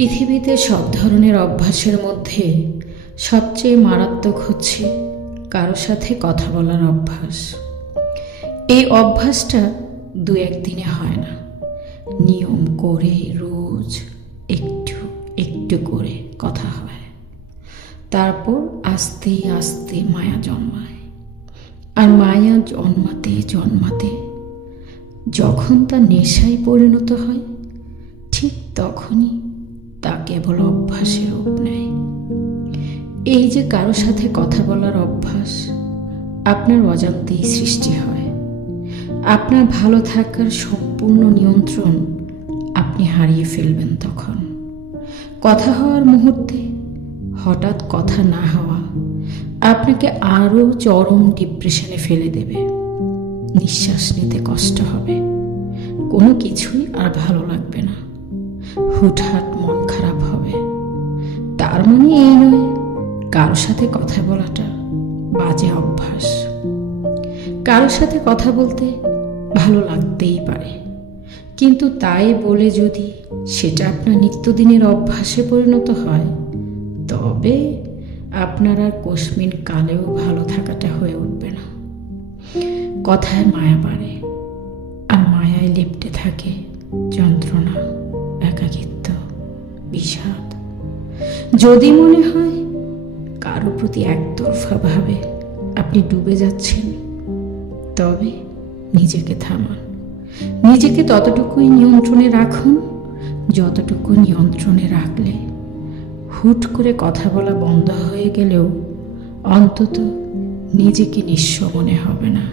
পৃথিবীতে সব ধরনের অভ্যাসের মধ্যে সবচেয়ে মারাত্মক হচ্ছে কারো সাথে কথা বলার অভ্যাস। এই অভ্যাসটা দু একদিনে হয় না, নিয়ম করে রোজ একটু একটু করে কথা হয়, তারপর আস্তে আস্তে মায়া জন্মায়। আর মায়া জন্মাতে জন্মাতে যখন তা নেশায় পরিণত হয়, ঠিক তখনই তা কেবল অভ্যাসের রূপ নেয়। এই যে কারো সাথে কথা বলার অভ্যাস আপনার অজান্তেই সৃষ্টি হয়, আপনার ভালো থাকার সম্পূর্ণ নিয়ন্ত্রণ আপনি হারিয়ে ফেলবেন। তখন কথা হওয়ার মুহূর্তে হঠাৎ কথা না হওয়া আপনাকে আরও চরম ডিপ্রেশনে ফেলে দেবে। নিঃশ্বাস নিতে কষ্ট হবে, কোনো কিছুই আর ভালো লাগবে না, হুটহাট মন খারাপ হবে। তার মানে এই নয় কারো সাথে কথা বলাটা বাজে অভ্যাস। কারোর সাথে কথা বলতে ভালো লাগতেই পারে, কিন্তু তাই বলে যদি সেটা আপনার নিত্যদিনের অভ্যাসে পরিণত হয়, তবে আপনার আর কস্মিন কালেও ভালো থাকাটা হয়ে উঠবে না। কথায় মায়া বাড়ে, আর মায়ায় লেপ্টে থাকে যন্ত্রণা, একাকিত্ব, বিষাদ। যদি মনে হয় কারো প্রতি একতরফা ভাবে আপনি ডুবে যাচ্ছেন, তবে নিজেকে থামান। নিজেকে ততটুকুই নিয়ন্ত্রণে রাখুন যতটুকু নিয়ন্ত্রণে রাখলে হুট করে কথা বলা বন্ধ হয়ে গেলেও অন্তত নিজেকে নিঃস্ব মনে হবে না।